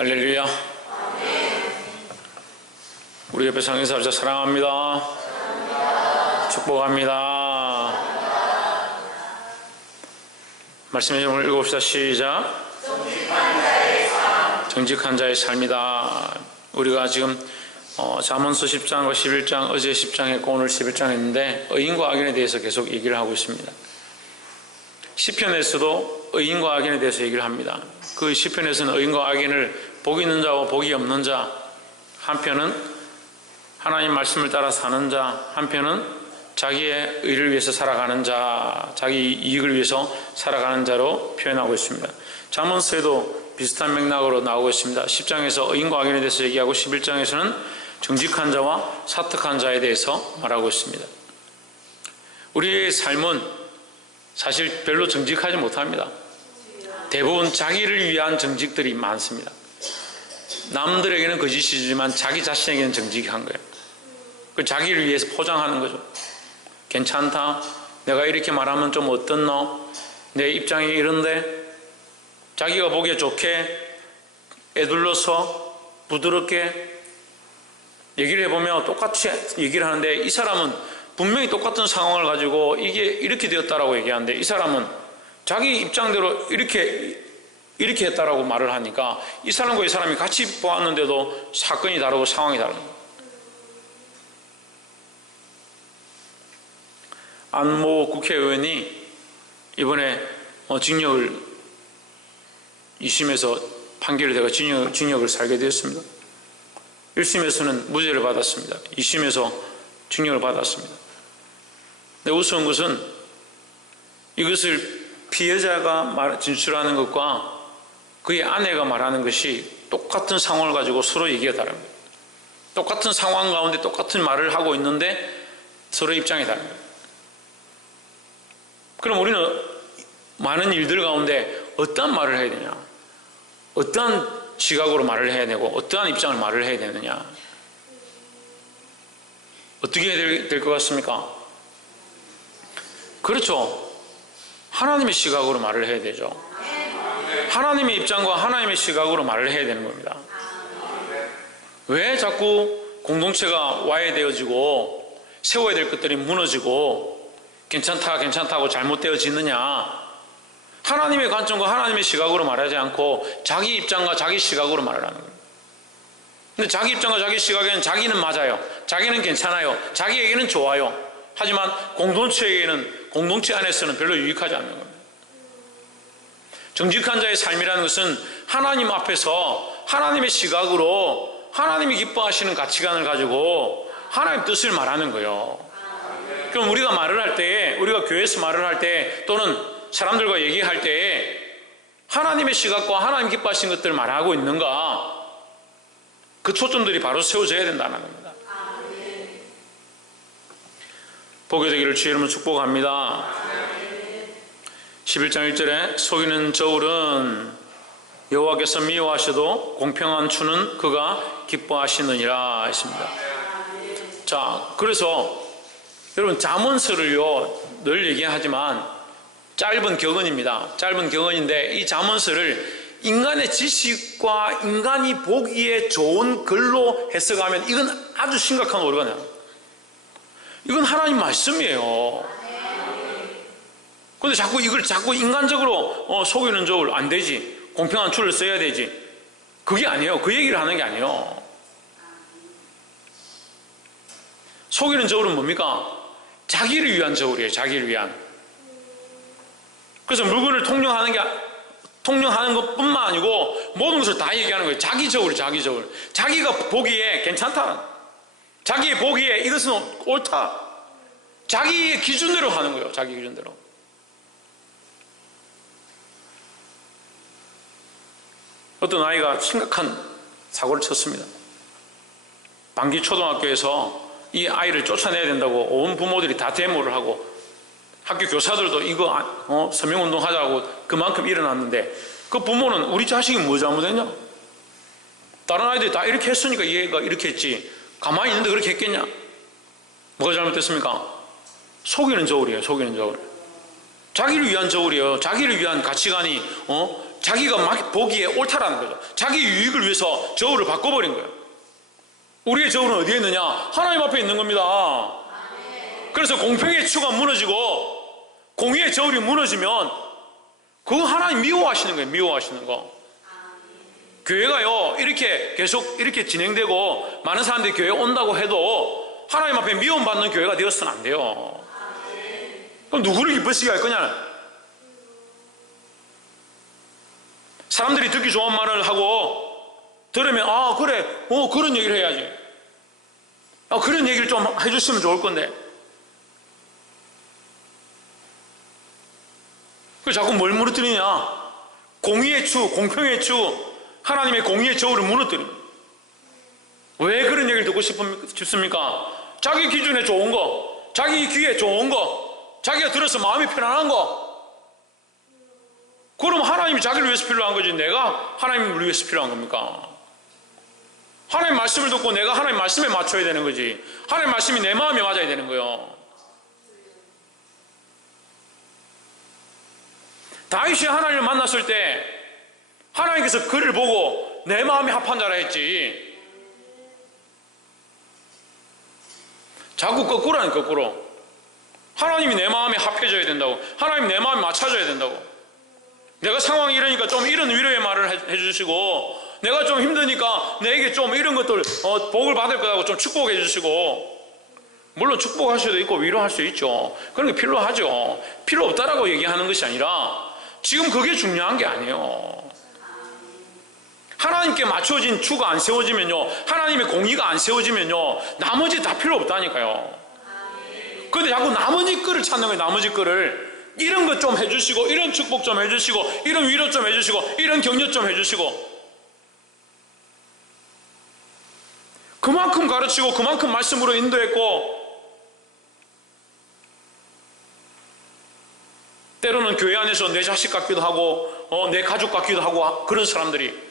할렐루야. 우리 옆에 상인사자 사랑합니다. 축복합니다. 말씀의 제목을 읽어봅시다. 시작. 정직한 자의 삶이다. 우리가 지금 잠언서 10장과 11장, 어제 10장 했고 오늘 11장 했는데 의인과 악인에 대해서 계속 얘기를 하고 있습니다. 시편에서도 의인과 악인에 대해서 얘기를 합니다. 그 시편에서는 의인과 악인을 복이 있는 자와 복이 없는 자, 한편은 하나님 말씀을 따라 사는 자, 한편은 자기의 의를 위해서 살아가는 자, 자기 이익을 위해서 살아가는 자로 표현하고 있습니다. 잠언서에도 비슷한 맥락으로 나오고 있습니다. 10장에서 의인과 악인에 대해서 얘기하고 11장에서는 정직한 자와 사특한 자에 대해서 말하고 있습니다. 우리의 삶은 사실 별로 정직하지 못합니다. 대부분 자기를 위한 정직들이 많습니다. 남들에게는 거짓이지만 자기 자신에게는 정직한 거예요. 그 자기를 위해서 포장하는 거죠. 괜찮다. 내가 이렇게 말하면 좀 어떻노? 내 입장이 이런데? 자기가 보기에 좋게 애둘러서 부드럽게 얘기를 해보면 똑같이 얘기를 하는데 이 사람은 분명히 똑같은 상황을 가지고 이게 이렇게 되었다라고 얘기하는데 이 사람은 자기 입장대로 이렇게 했다라고 말을 하니까 이 사람과 이 사람이 같이 보았는데도 사건이 다르고 상황이 다릅니다. 안모 국회의원이 이번에 징역을 2심에서 판결을 내가 징역을 살게 되었습니다. 1심에서는 무죄를 받았습니다. 2심에서 징역을 받았습니다. 근데 우스운 것은 이것을 피해자가 진술하는 것과 그의 아내가 말하는 것이 똑같은 상황을 가지고 서로 얘기가 다릅니다. 똑같은 상황 가운데 똑같은 말을 하고 있는데 서로 입장이 다릅니다. 그럼 우리는 많은 일들 가운데 어떠한 말을 해야 되냐? 어떠한 시각으로 말을 해야 되고 어떠한 입장을 말을 해야 되느냐? 어떻게 해야 될 것 같습니까? 그렇죠. 하나님의 시각으로 말을 해야 되죠. 하나님의 입장과 하나님의 시각으로 말을 해야 되는 겁니다. 왜 자꾸 공동체가 와해되어지고 세워야 될 것들이 무너지고 괜찮다고 잘못되어지느냐? 하나님의 관점과 하나님의 시각으로 말하지 않고 자기 입장과 자기 시각으로 말을 하는 겁니다. 근데 자기 입장과 자기 시각에는 자기는 맞아요. 자기는 괜찮아요. 자기에게는 좋아요. 하지만 공동체 안에서는 별로 유익하지 않는 겁니다. 정직한 자의 삶이라는 것은 하나님 앞에서 하나님의 시각으로 하나님이 기뻐하시는 가치관을 가지고 하나님의 뜻을 말하는 거예요. 그럼 우리가 말을 할 때에, 우리가 교회에서 말을 할 때 또는 사람들과 얘기할 때에 하나님의 시각과 하나님 기뻐하시는 것들을 말하고 있는가? 그 초점들이 바로 세워져야 된다는 겁니다. 보게 되기를 주의 이름으로 축복합니다. 11장 1절에 속이는 저울은 여호와께서 미워하셔도 공평한 추는 그가 기뻐하시느니라 했습니다. 자, 그래서 여러분 잠언서를요 늘 얘기하지만 짧은 격언입니다. 짧은 격언인데 이 잠언서를 인간의 지식과 인간이 보기에 좋은 글로 해석하면 이건 아주 심각한 오류가 나요. 이건 하나님 말씀이에요. 근데 자꾸 인간적으로 속이는 저울 안 되지. 공평한 추를 써야 되지. 그게 아니에요. 그 얘기를 하는 게 아니에요. 속이는 저울은 뭡니까? 자기를 위한 저울이에요. 자기를 위한. 그래서 물건을 통용하는 것뿐만 아니고 모든 것을 다 얘기하는 거예요. 자기 저울, 자기 저울. 자기가 보기에 괜찮다. 자기의 보기에 이것은 옳다. 자기의 기준대로 하는 거예요. 자기 기준대로. 어떤 아이가 심각한 사고를 쳤습니다. 방기초등학교에서 이 아이를 쫓아내야 된다고 온 부모들이 다 데모를 하고 학교 교사들도 이거 서명운동 하자고 그만큼 일어났는데 그 부모는 우리 자식이 뭐 잘못했냐? 다른 아이들이 다 이렇게 했으니까 얘가 이렇게 했지 가만히 있는데 그렇게 했겠냐? 뭐가 잘못됐습니까? 속이는 저울이에요. 속이는 저울. 자기를 위한 저울이에요. 자기를 위한 가치관이 자기가 막 보기에 옳다라는 거죠. 자기 유익을 위해서 저울을 바꿔버린 거예요. 우리의 저울은 어디에 있느냐? 하나님 앞에 있는 겁니다. 그래서 공평의 추가 무너지고 공의의 저울이 무너지면 그거 하나님 미워하시는 거예요. 미워하시는 거. 교회가요 이렇게 계속 이렇게 진행되고 많은 사람들이 교회에 온다고 해도 하나님 앞에 미움받는 교회가 되어서는 안 돼요. 그럼 누구를 기쁘시게 할 거냐? 사람들이 듣기 좋은 말을 하고 들으면 아 그래 그런 얘기를 해야지, 그런 얘기를 좀 해주시면 좋을 건데 그 자꾸 뭘 무너뜨리냐? 공의의 추, 공평의 추, 하나님의 공의의 저울을 무너뜨립니다. 왜 그런 얘기를 듣고 싶습니까? 자기 기준에 좋은 거, 자기 귀에 좋은 거, 자기가 들어서 마음이 편안한 거, 그럼 하나님이 자기를 위해서 필요한 거지 내가 하나님을 위해서 필요한 겁니까? 하나님 말씀을 듣고 내가 하나님 말씀에 맞춰야 되는 거지, 하나님 말씀이 내 마음에 맞아야 되는 거예요. 다윗이 하나님을 만났을 때 하나님께서 그를 보고 내 마음이 합한 자라 했지, 자꾸 거꾸로 하니 거꾸로. 하나님이 내 마음에 합해져야 된다고, 하나님 내 마음에 맞춰져야 된다고. 내가 상황이 이러니까 좀 이런 위로의 말을 해주시고, 내가 좀 힘드니까 내게 좀 이런 것들 복을 받을 거라고 좀 축복해 주시고, 물론 축복할 수도 있고 위로할 수 있죠. 그런 게 필요하죠. 필요 없다라고 얘기하는 것이 아니라 지금 그게 중요한 게 아니에요. 하나님께 맞춰진 추가 안 세워지면요, 하나님의 공의가 안 세워지면요, 나머지 다 필요 없다니까요. 근데 자꾸 나머지 거를 찾는 거예요. 나머지 거를. 이런 것 좀 해주시고, 이런 축복 좀 해주시고, 이런 위로 좀 해주시고, 이런 격려 좀 해주시고, 그만큼 가르치고 그만큼 말씀으로 인도했고, 때로는 교회 안에서 내 자식 같기도 하고 내 가족 같기도 하고, 그런 사람들이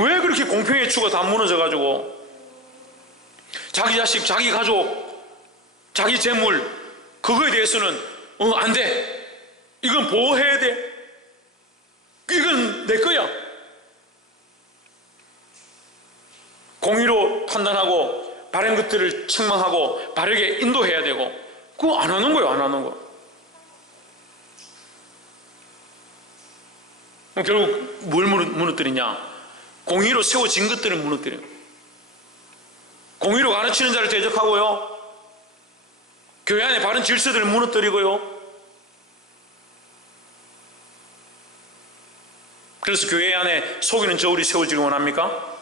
왜 그렇게 공평의 추가 다 무너져가지고 자기 자식, 자기 가족, 자기 재물, 그거에 대해서는 안 돼, 이건 보호해야 돼, 이건 내 거야, 공의로 판단하고 바른 것들을 책망하고 바르게 인도해야 되고, 그거 안 하는 거예요. 안 하는 거. 결국 뭘 무너뜨리냐? 공의로 세워진 것들을 무너뜨려요. 공의로 가르치는 자를 대적하고요, 교회 안에 바른 질서들을 무너뜨리고요. 그래서 교회 안에 속이는 저울이 세워지기 원합니까?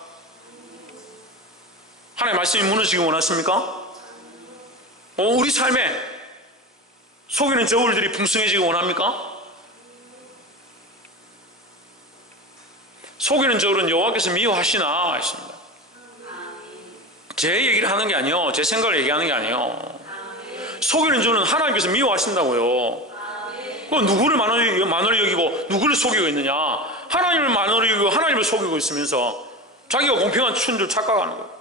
하나님의 말씀이 무너지기 원하십니까? 우리 삶에 속이는 저울들이 풍성해지기 원합니까? 속이는 저울은 여호와께서 미워하시나 했습니다. 제 얘기를 하는 게 아니에요. 제 생각을 얘기하는 게 아니에요. 속이는 저울은 하나님께서 미워하신다고요. 그 누구를 만원히 여기고 누구를 속이고 있느냐? 하나님을 만원히 여기고 하나님을 속이고 있으면서 자기가 공평한 춘 줄 착각하는 거예요.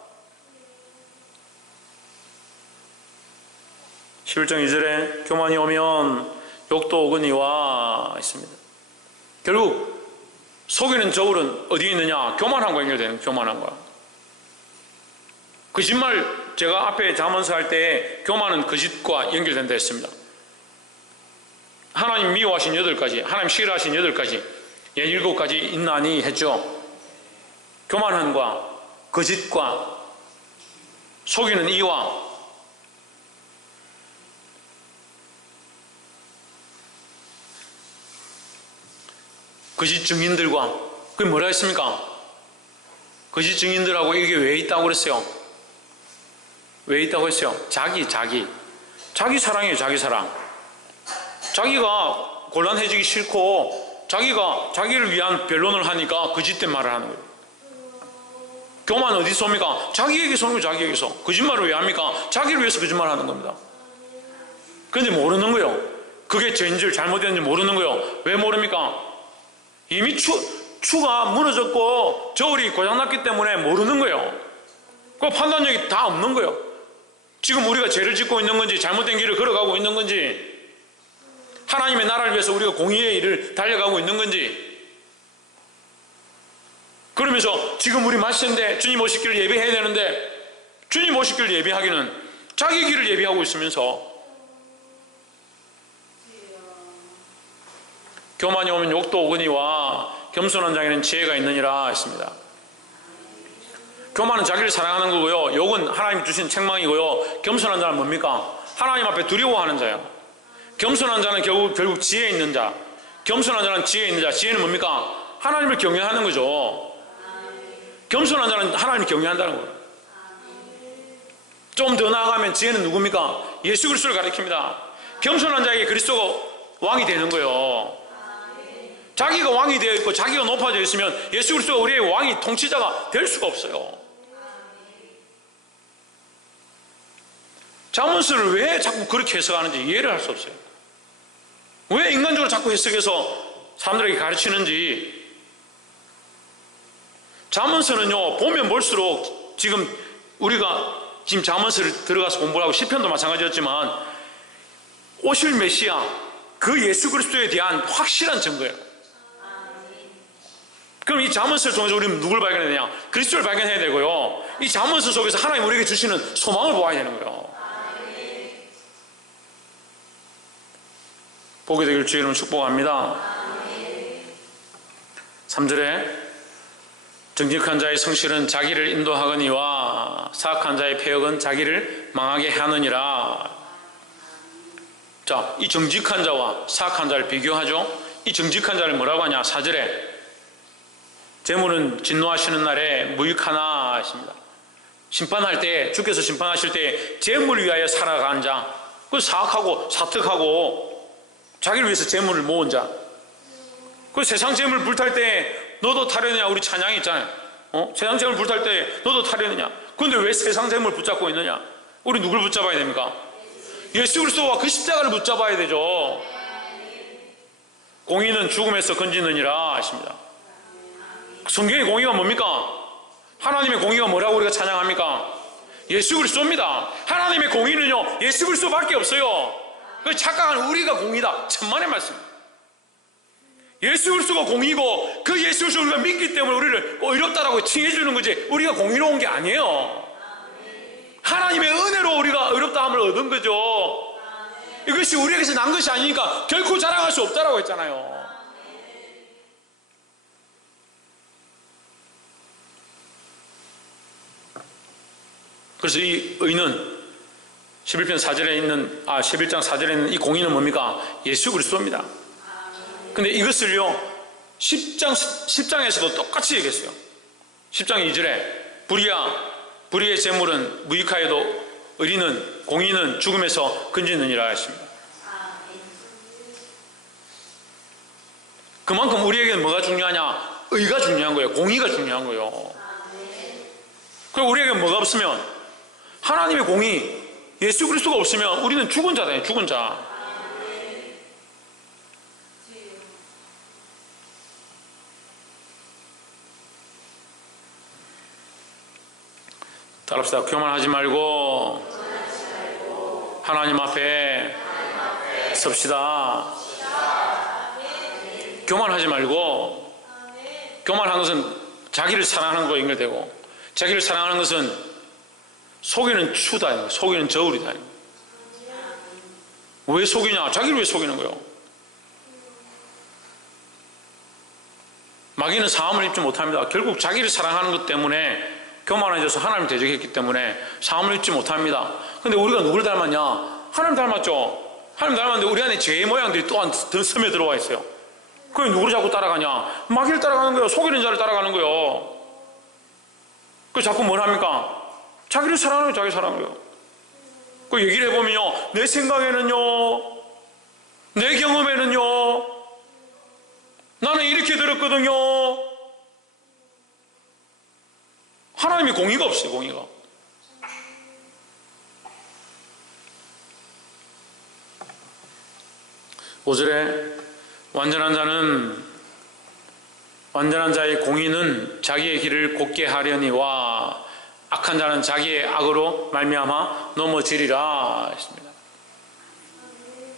11장 2절에 교만이 오면 욕도 오거니와 있습니다. 결국 속이는 저울은 어디에 있느냐? 교만함과 연결되는, 교만함과. 거짓말, 제가 앞에 잠언서 할 때 교만은 거짓과 연결된다 했습니다. 하나님 미워하신 8가지, 하나님 싫어하신 8가지, 17가지 있나니 했죠. 교만함과 거짓과 속이는 이와 거짓 증인들과, 그게 뭐라 했습니까? 거짓 증인들하고 이게 왜 있다고 그랬어요? 왜 있다고 했어요? 자기 사랑이에요. 자기 사랑. 자기가 곤란해지기 싫고 자기가 자기를 위한 변론을 하니까 거짓된 말을 하는 거예요. 교만 어디서 옵니까? 자기에게서 오는 거예요. 자기에게서. 거짓말을 왜 합니까? 자기를 위해서 거짓말 하는 겁니다. 그런데 모르는 거예요. 그게 죄인 줄, 잘못된 줄 모르는 거예요. 왜 모릅니까? 이미 추가 무너졌고 저울이 고장났기 때문에 모르는 거예요. 그 판단력이 다 없는 거예요. 지금 우리가 죄를 짓고 있는 건지 잘못된 길을 걸어가고 있는 건지 하나님의 나라를 위해서 우리가 공의의 일을 달려가고 있는 건지, 그러면서 지금 우리 마시는데 주님 오시기를 예배해야 되는데 주님 오시기를 예배하기는 자기 길을 예배하고 있으면서, 교만이 오면 욕도 오거니와 겸손한 자에게는 지혜가 있느니라 했습니다. 교만은 자기를 사랑하는 거고요, 욕은 하나님 주신 책망이고요, 겸손한 자는 뭡니까? 하나님 앞에 두려워하는 자예요. 겸손한 자는 결국 지혜 있는 자, 겸손한 자는 지혜 있는 자. 지혜는 뭡니까? 하나님을 경외하는 거죠. 겸손한 자는 하나님을 경외한다는 거예요. 좀 더 나아가면 지혜는 누굽니까? 예수 그리스도를 가리킵니다. 겸손한 자에게 그리스도가 왕이 되는 거예요. 자기가 왕이 되어 있고 자기가 높아져 있으면 예수 그리스도가 우리의 왕이, 통치자가 될 수가 없어요. 잠언서를 왜 자꾸 그렇게 해석하는지 이해를 할 수 없어요. 왜 인간적으로 자꾸 해석해서 사람들에게 가르치는지. 잠언서는요, 보면 볼수록 지금 우리가 지금 잠언서를 들어가서 공부를 하고 시편도 마찬가지였지만 오실 메시아, 그 예수 그리스도에 대한 확실한 증거예요. 그럼 이 잠언서를 통해서 우리는 누굴 발견해야 되냐? 그리스도를 발견해야 되고요, 이 잠언서 속에서 하나님 우리에게 주시는 소망을 보아야 되는 거예요. 보게 되길 주의 이름으로 축복합니다. 3절에 정직한 자의 성실은 자기를 인도하거니와 사악한 자의 패역은 자기를 망하게 하느니라. 자, 이 정직한 자와 사악한 자를 비교하죠. 이 정직한 자를 뭐라고 하냐? 4절에 재물은 진노하시는 날에 무익하나 하십니다. 심판할 때, 주께서 심판하실 때 재물을 위하여 살아간 자, 그 사악하고 사특하고 자기를 위해서 재물을 모은 자, 그 세상 재물 불탈 때 너도 타려느냐, 우리 찬양이 있잖아요. 세상 재물 불탈 때 너도 타려느냐. 그런데 왜 세상 재물 붙잡고 있느냐? 우리 누굴 붙잡아야 됩니까? 예수 그리스도와 그 십자가를 붙잡아야 되죠. 공의는 죽음에서 건지느니라 하십니다. 성경의 공의가 뭡니까? 하나님의 공의가 뭐라고 우리가 찬양합니까? 예수 그리스도입니다. 하나님의 공의는요, 예수 그리스도밖에 없어요. 그 착각한 우리가 공의다, 천만의 말씀. 예수 그리스도가 공의고 그 예수 그리스도를 우리가 믿기 때문에 우리를 의롭다라고 칭해주는 거지, 우리가 공의로운 게 아니에요. 하나님의 은혜로 우리가 의롭다함을 얻은 거죠. 이것이 우리에게서 난 것이 아니니까 결코 자랑할 수 없다라고 했잖아요. 그래서 이 의는 11장 4절에 있는 이 공의는 뭡니까? 예수 그리스도입니다. 근데 이것을요, 10장에서도 똑같이 얘기했어요. 10장 2절에 불의의 재물은 무익하여도 의리는, 공의는 죽음에서 건지느니라 했습니다. 그만큼 우리에게는 뭐가 중요하냐? 의가 중요한 거예요. 공의가 중요한 거예요. 그리고 우리에게는 뭐가 없으면, 하나님의 공의, 예수 그리스도가 없으면 우리는 죽은 자다, 죽은 자. 따라합시다. 교만하지 말고 하나님 앞에 섭시다. 교만하지 말고, 교만한 것은 자기를 사랑하는 거에 연결되고, 자기를 사랑하는 것은 속이는 추다, 속이는 저울이다. 왜 속이냐? 자기를 왜 속이는 거예요? 마귀는 사함을 입지 못합니다. 결국 자기를 사랑하는 것 때문에 교만해져서 하나님을 대적했기 때문에 사함을 입지 못합니다. 근데 우리가 누굴 닮았냐? 하나님 닮았죠. 하나님 닮았는데 우리 안에 죄의 모양들이 또한 더 스며 들어와 있어요. 그럼 누구를 자꾸 따라가냐? 마귀를 따라가는 거예요. 속이는 자를 따라가는 거예요. 그 자꾸 뭘 합니까? 자기를 사랑하는 거예요. 자기 사랑을 거예요. 그 얘기를 해보면요, 내 생각에는요, 내 경험에는요, 나는 이렇게 들었거든요. 하나님이 공의가 없어요. 공의가. 오절에 완전한 자의 공의는 자기의 길을 곧게 하려니와 악한 자는 자기의 악으로 말미암아 넘어지리라 했습니다.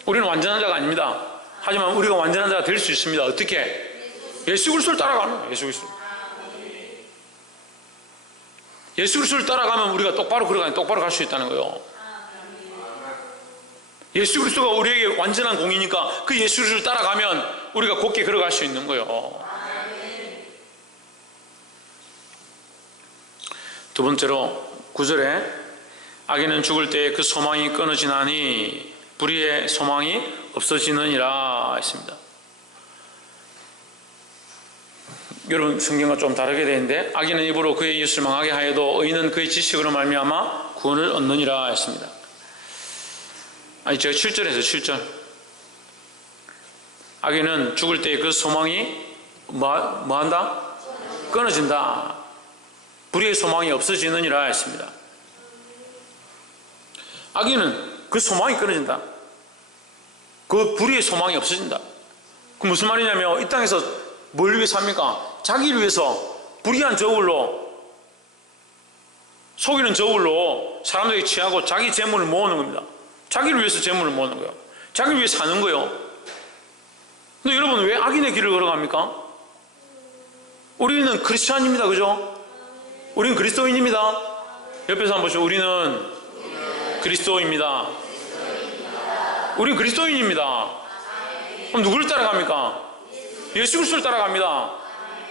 우리는 완전한 자가 아닙니다. 하지만 우리가 완전한 자가 될 수 있습니다. 어떻게? 예수 그리스도를 따라가는 거예요. 예수 그리스도. 예수 그리스도를 따라가면 우리가 똑바로 똑바로 갈 수 있다는 거예요. 예수 그리스도가 우리에게 완전한 공이니까 그 예수 그리스도를 따라가면 우리가 곧게 걸어갈 수 있는 거예요. 두 번째로 9절에 악인은 죽을 때 그 소망이 끊어지나니 불의의 소망이 없어지느니라 했습니다. 여러분 성경과 좀 다르게 되는데 악인은 입으로 그의 이웃을 망하게 하여도 의인은 그의 지식으로 말미암아 구원을 얻느니라 했습니다. 아니 제가 7절에서 7절 악인은 죽을 때 그 소망이 뭐한다? 끊어진다. 불의의 소망이 없어지느니라 했습니다. 악인은 그 소망이 끊어진다. 그 불의의 소망이 없어진다. 그 무슨 말이냐면 이 땅에서 뭘 위해서 삽니까? 자기를 위해서 불의한 저울로 속이는 저울로 사람들에게 취하고 자기 재물을 모으는 겁니다. 자기를 위해서 재물을 모으는 거예요. 자기를 위해 사는 거예요. 근데 여러분 왜 악인의 길을 걸어갑니까? 우리는 크리스찬입니다. 그죠? 우리는 그리스도인입니다. 옆에서 한번 보시죠. 우리는 그리스도입니다. 우리는 그리스도인입니다. 그럼 누구를 따라갑니까? 예수 그리스도를 따라갑니다.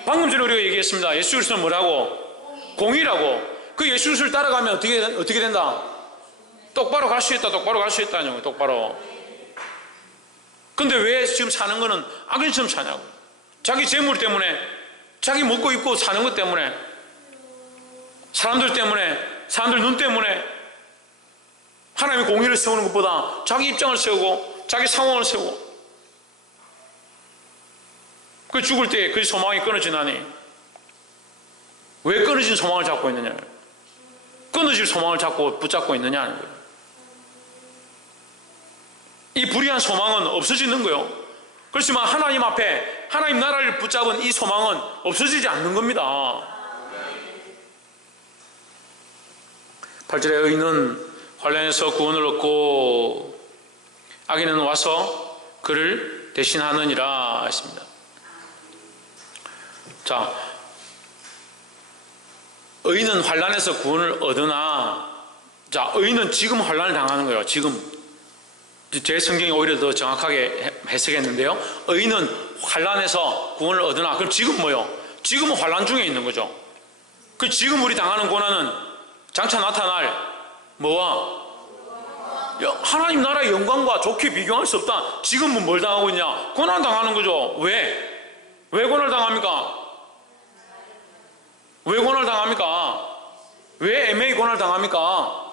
방금 전에 우리가 얘기했습니다. 예수 그리스도는 뭐라고? 공의라고. 그 예수 그리스도를 따라가면 어떻게 된다? 똑바로 갈 수 있다. 똑바로 갈 수 있다는 똑바로. 근데 왜 지금 사는 거는 악인처럼 사냐고. 자기 재물 때문에, 자기 먹고 입고 사는 것 때문에, 사람들 때문에, 사람들 눈 때문에 하나님의 공의를 세우는 것보다 자기 입장을 세우고 자기 상황을 세우고 그 죽을 때 그 소망이 끊어지나니 왜 끊어진 소망을 잡고 있느냐, 끊어질 소망을 잡고 붙잡고 있느냐는 거예요. 이 불의한 소망은 없어지는 거예요. 그렇지만 하나님 앞에 하나님 나라를 붙잡은 이 소망은 없어지지 않는 겁니다. 8절에 의인은 환난에서 구원을 얻고 악인은 와서 그를 대신하느니라 했습니다. 자, 의인은 환난에서 구원을 얻으나, 자, 의인은 지금 환난을 당하는 거예요. 지금 제 성경이 오히려 더 정확하게 해석했는데요. 의인은 환난에서 구원을 얻으나, 그럼 지금 뭐요? 지금은 환난 중에 있는 거죠. 그 지금 우리 당하는 고난은 장차 나타날 뭐와? 하나님 나라의 영광과 좋게 비교할 수 없다. 지금은 뭘 당하고 있냐? 고난 당하는 거죠. 왜? 왜 고난을 당합니까? 왜 고난을 당합니까? 왜 애매히 고난을 당합니까?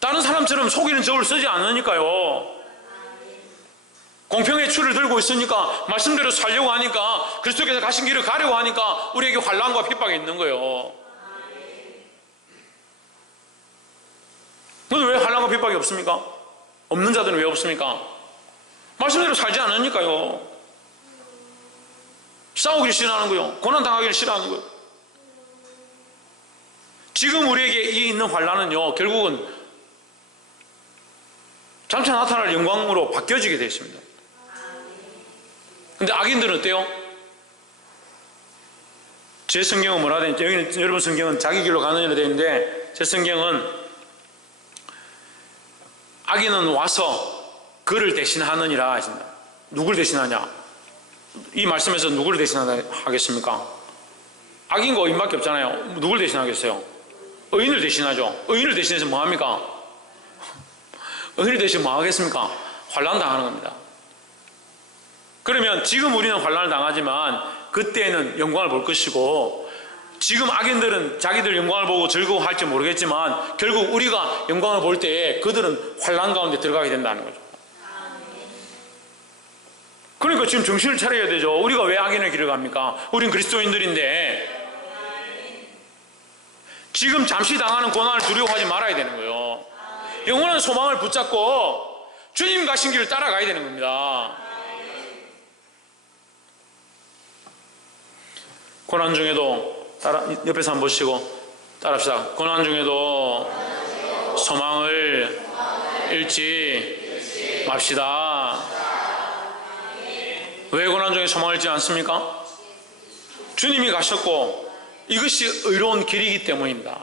다른 사람처럼 속이는 저울을 쓰지 않으니까요. 공평의 추를 들고 있으니까, 말씀대로 살려고 하니까, 그리스도께서 가신 길을 가려고 하니까 우리에게 환난과 핍박이 있는 거예요. 근데 왜 환난과 핍박이 없습니까? 없는 자들은 왜 없습니까? 말씀대로 살지 않으니까요. 싸우기를 싫어하는 거예요. 고난당하기를 싫어하는 거예요. 지금 우리에게 있는 환난은요, 결국은 장차 나타날 영광으로 바뀌어지게 되어 있습니다. 근데 악인들은 어때요? 제 성경은 뭐라 되어 있는지, 여기는 여러분 성경은 자기 길로 가느니라 되어 있는데, 제 성경은 악인은 와서 그를 대신하느니라 하십니다. 누굴 대신하냐? 이 말씀에서 누구를 대신하겠습니까? 악인과 의인밖에 없잖아요. 누굴 대신하겠어요? 의인을 대신하죠. 의인을 대신해서 뭐 합니까? 의인을 대신 뭐 하겠습니까? 환난 당하는 겁니다. 그러면 지금 우리는 환난을 당하지만 그때는 영광을 볼 것이고, 지금 악인들은 자기들 영광을 보고 즐거워할지 모르겠지만 결국 우리가 영광을 볼 때 그들은 환난 가운데 들어가게 된다는 거죠. 그러니까 지금 정신을 차려야 되죠. 우리가 왜 악인의 길을 갑니까? 우린 그리스도인들인데 지금 잠시 당하는 고난을 두려워하지 말아야 되는 거예요. 영원한 소망을 붙잡고 주님 가신 길을 따라가야 되는 겁니다. 고난 중에도 옆에서 한번 보시고 따라합시다. 고난 중에도 소망을 잃지 맙시다. 왜 고난 중에 소망을 잃지 않습니까? 주님이 가셨고 이것이 의로운 길이기 때문입니다.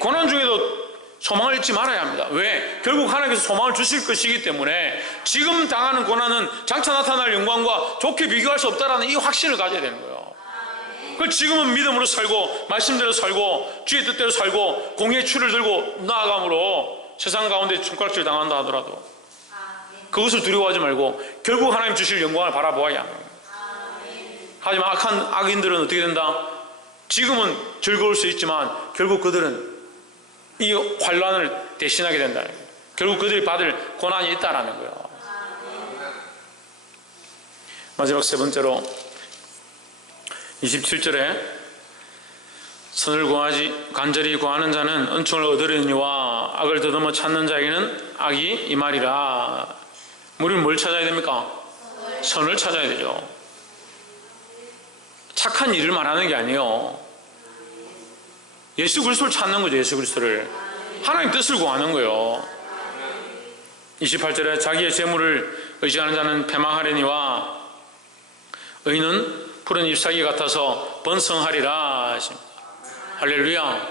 고난 중에도 소망을 잃지 말아야 합니다. 왜? 결국 하나님께서 소망을 주실 것이기 때문에 지금 당하는 고난은 장차 나타날 영광과 좋게 비교할 수 없다는 이 확신을 가져야 되는 거예요. 그 지금은 믿음으로 살고 말씀대로 살고 주의 뜻대로 살고 공의의 추를 들고 나아감으로 세상 가운데 손가락질 당한다 하더라도 그것을 두려워하지 말고 결국 하나님 주실 영광을 바라보아야 합니다. 하지만 악한 악인들은 어떻게 된다? 지금은 즐거울 수 있지만 결국 그들은 이 환난을 대신하게 된다는 거예요. 결국 그들이 받을 고난이 있다라는 거예요. 마지막 세 번째로 27절에 선을 간절히 구하는 자는 은총을 얻으려니와 악을 더듬어 찾는 자에게는 악이 임하리라. 우리는 뭘 찾아야 됩니까? 선을 찾아야 되죠. 착한 일을 말하는 게 아니에요. 예수 그리스도를 찾는 거죠. 예수 그리스도를. 하나님 뜻을 구하는 거예요. 28절에 자기의 재물을 의지하는 자는 패망하려니와 의인은 푸른 잎사귀 같아서 번성하리라 하십니다. 할렐루야.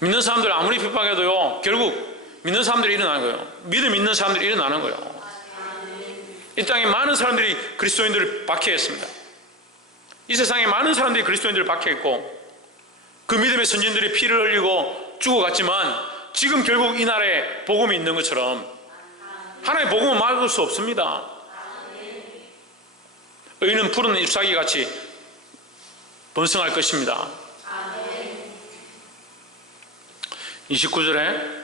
믿는 사람들 아무리 핍박해도요 결국 믿는 사람들이 일어나는 거예요. 믿음 있는 사람들이 일어나는 거예요. 이 땅에 많은 사람들이 그리스도인들을 박해했습니다. 이 세상에 많은 사람들이 그리스도인들을 박해했고 그 믿음의 선진들이 피를 흘리고 죽어갔지만 지금 결국 이 나라에 복음이 있는 것처럼 하나님의 복음은 막을 수 없습니다. 의인은 푸른 잎사귀 같이 번성할 것입니다. 29절에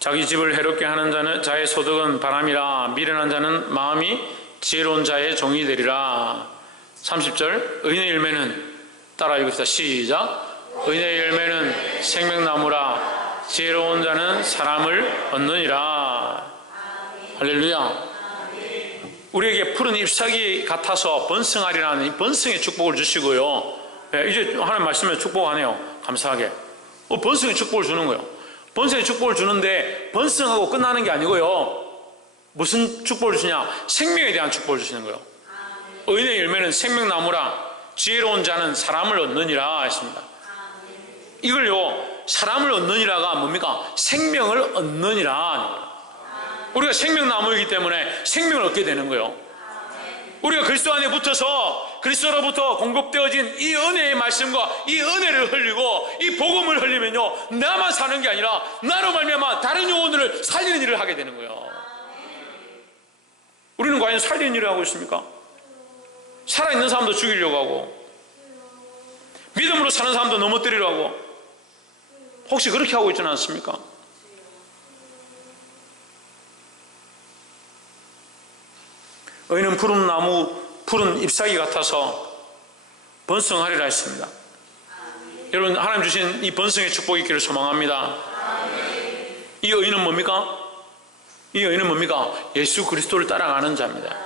자기 집을 해롭게 하는 자는 자의 소득은 바람이라 미련한 자는 마음이 지혜로운 자의 종이 되리라. 30절 의인의 열매는 따라 읽읍시다. 시작. 의인의 열매는 생명나무라 지혜로운 자는 사람을 얻느니라. 할렐루야. 우리에게 푸른 잎사귀 같아서 번성하리라는 이 번성의 축복을 주시고요. 이제 하나님 말씀에 축복하네요. 감사하게. 번성의 축복을 주는 거예요. 번성의 축복을 주는데 번성하고 끝나는 게 아니고요. 무슨 축복을 주냐? 생명에 대한 축복을 주시는 거예요. 의인의 열매는 생명나무라 지혜로운 자는 사람을 얻느니라 했습니다. 이걸요 사람을 얻느니라가 뭡니까? 생명을 얻느니라. 우리가 생명나무이기 때문에 생명을 얻게 되는 거예요. 우리가 그리스도 안에 붙어서 그리스도로부터 공급되어진 이 은혜의 말씀과 이 은혜를 흘리고 이 복음을 흘리면요 나만 사는 게 아니라 나로 말미암아 다른 영혼들을 살리는 일을 하게 되는 거예요. 우리는 과연 살리는 일을 하고 있습니까? 살아있는 사람도 죽이려고 하고 믿음으로 사는 사람도 넘어뜨리려고 하고 혹시 그렇게 하고 있지는 않습니까? 의인은 푸른 나무, 푸른 잎사귀 같아서 번성하리라 했습니다. 여러분 하나님 주신 이 번성의 축복이 있기를 소망합니다. 이 의인은 뭡니까? 이 의인은 뭡니까? 예수 그리스도를 따라가는 자입니다.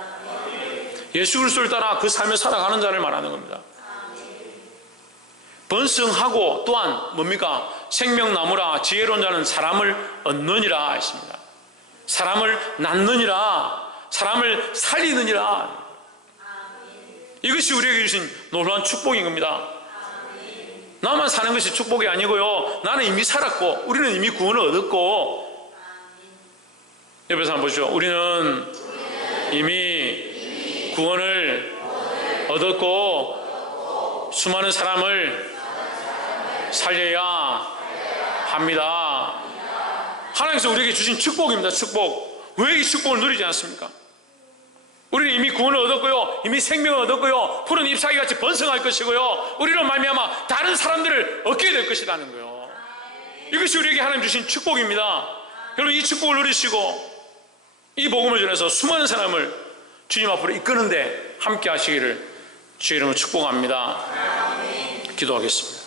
예수 그리스도를 따라 그 삶을 살아가는 자를 말하는 겁니다. 번성하고 또한 뭡니까? 생명나무라 지혜로운 자는 사람을 얻느니라 했습니다. 사람을 낳느니라, 사람을 살리느니라. 이것이 우리에게 주신 놀라운 축복인 겁니다. 나만 사는 것이 축복이 아니고요, 나는 이미 살았고 우리는 이미 구원을 얻었고, 옆에서 한번 보시죠. 우리는 이미 구원을 얻었고 수많은 사람을 살려야 합니다. 하나님께서 우리에게 주신 축복입니다. 축복. 왜 이 축복을 누리지 않습니까? 우리는 이미 구원을 얻었고요, 이미 생명을 얻었고요, 푸른 잎사귀같이 번성할 것이고요, 우리로 말미암아 다른 사람들을 얻게 될 것이라는 거예요. 이것이 우리에게 하나님 주신 축복입니다. 여러분 이 축복을 누리시고 이 복음을 전해서 수많은 사람을 주님 앞으로 이끄는데 함께 하시기를 주의 이름으로 축복합니다. 기도하겠습니다.